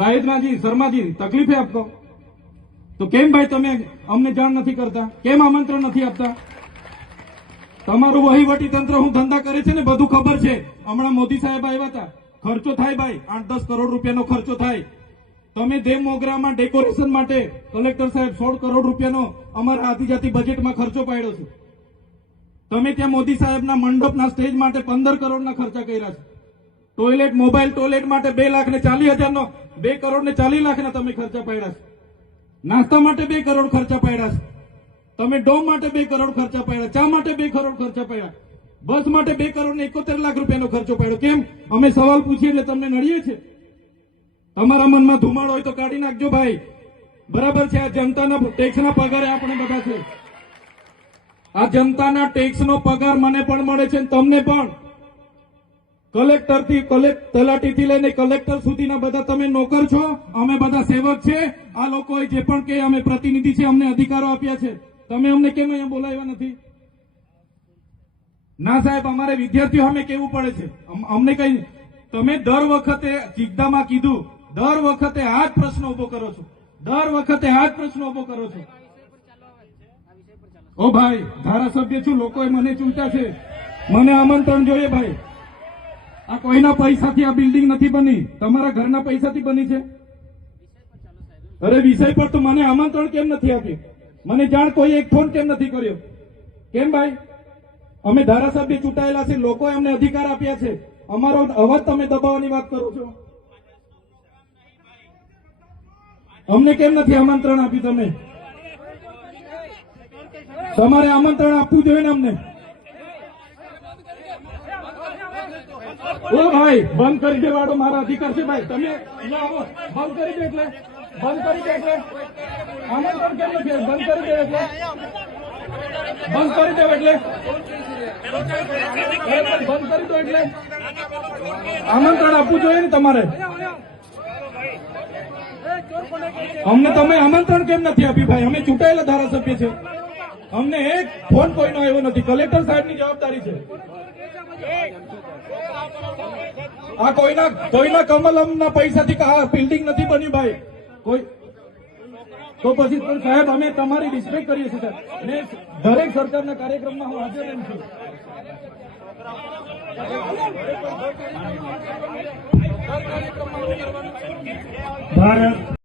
પ્રાયોજનાજી શર્માજી તકલીફ है आपको તો કેમ ભાઈ તમે અમને જાણ નથી કરતા, કેમ આમંત્રણ નથી આપતા? તમારું વહીવટી તંત્ર હું ધંધા કરે છે ને બધું ખબર છે. હમણાં મોદી સાહેબ આવ્યા હતા, ખર્ચો થાય ભાઈ, 8-10 કરોડ રૂપિયાનો ખર્ચો થાય. તમે દેવ મોગરામાં ડેકોરેશન માટે કલેક્ટર સાહેબ 16 કરોડ રૂપિયાનો અમારા આદિજાતિ બજેટમાં ખર્ચો પાડ્યો છે. તમે ત્યાં મોદી સાહેબના મંડપના સ્ટેજ માટે 15 કરોડના ખર્ચા કર્યા છે. ટોયલેટ, મોબાઈલ ટોયલેટ માટે 2,40,000નો 2 કરોડ ને 40 લાખના તમે ખર્ચા પાડ્યા છે. નાસ્તા માટે 2 કરોડ ખર્ચા પાડ્યા છે. તમે ડોમ માટે 2 કરોડ ખર્ચા પાડ્યા, ચા માટે 2 કરોડ ખર્ચા પાડ્યા, બસ માટે 2 કરોડ ને 71 લાખ રૂપિયાનો ખર્ચો પાડ્યો. કેમ? અમે સવાલ પૂછીએ એટલે તમને નડીએ છે? તમારા મનમાં ધુમાડો હોય તો કાઢી નાખજો ભાઈ. બરાબર છે, આ જનતાના ટેક્સના પગારે આપણે બધા છે. આ જનતાના ટેક્સનો પગાર મને પણ મળે છે, તમને પણ. કલેક્ટરથી તલાટીથી લઈને કલેક્ટર સુધીના બધા તમે નોકર છો, અમે બધા સેવક છે. આ લોકોએ જે પણ કે અમે પ્રતિનિધિ છે, અમને અધિકારો આપ્યા છે. તમે અમને કેમ અહીંયા બોલાવ્યા નથી? ના સાહેબ, અમારે વિદ્યાર્થીઓ સામે કેવું પડે છે. અમને કઈ, તમે દર વખતે ચિકદામાં કીધું, દર વખતે આ જ પ્રશ્ન ઉભો કરો છો, દર વખતે આ જ પ્રશ્ન ઉભો કરો છો. ઓ ભાઈ, ધારાસભ્ય છું, લોકોએ મને ચૂંટ્યા છે, મને આમંત્રણ જોઈએ ભાઈ. આ કોઈના પૈસાથી આ બિલ્ડિંગ નથી બની, તમારા ઘરના પૈસાથી બની છે. અરે વિષય પર તો મને આમંત્રણ કેમ નથી આપ્યું? મને જાણ કોઈ એક ફોન કેમ નથી કર્યો? કેમ ભાઈ? અમે ધારાસભ્ય ચૂંટાયેલા છે, લોકોએ અમને અધિકાર આપ્યા છે, અમારો અવાજ તમે દબાવવાની વાત કરો છો. અમને કેમ નથી આમંત્રણ આપ્યું? તમે તમારે આમંત્રણ આપવું જોઈએ ને અમને. ઓ ભાઈ, બંધ કરી દેવાડો, મારા અધિકાર છે ભાઈ. તમે આવો, બંધ કરી દે એટલે, બંધ કરી દે એટલે આમંત્રણ કેમ નથી? બંધ કરી દે એટલે, બંધ કરી દો એટલે, બંધ કરી દો એટલે આમંત્રણ આપવું જોઈએ ને તમારે. અમને તમે આમંત્રણ કેમ નથી આપ્યું ભાઈ? અમે ચૂંટાયેલા ધારાસભ્ય છે, અમને એક ફોન કોઈનો આવ્યો નથી. કલેક્ટર સાહેબની જવાબદારી છે. આ કોઈના કમલમના પૈસાથી આ બિલ્ડિંગ નથી બની ભાઈ. કોઈ તો પછી પણ સાહેબ, અમે તમારી રિસ્પેક્ટ કરીએ છીએ સાહેબ, અને દરેક સરકારના કાર્યક્રમમાં હું હાજર રહું છું. ભારત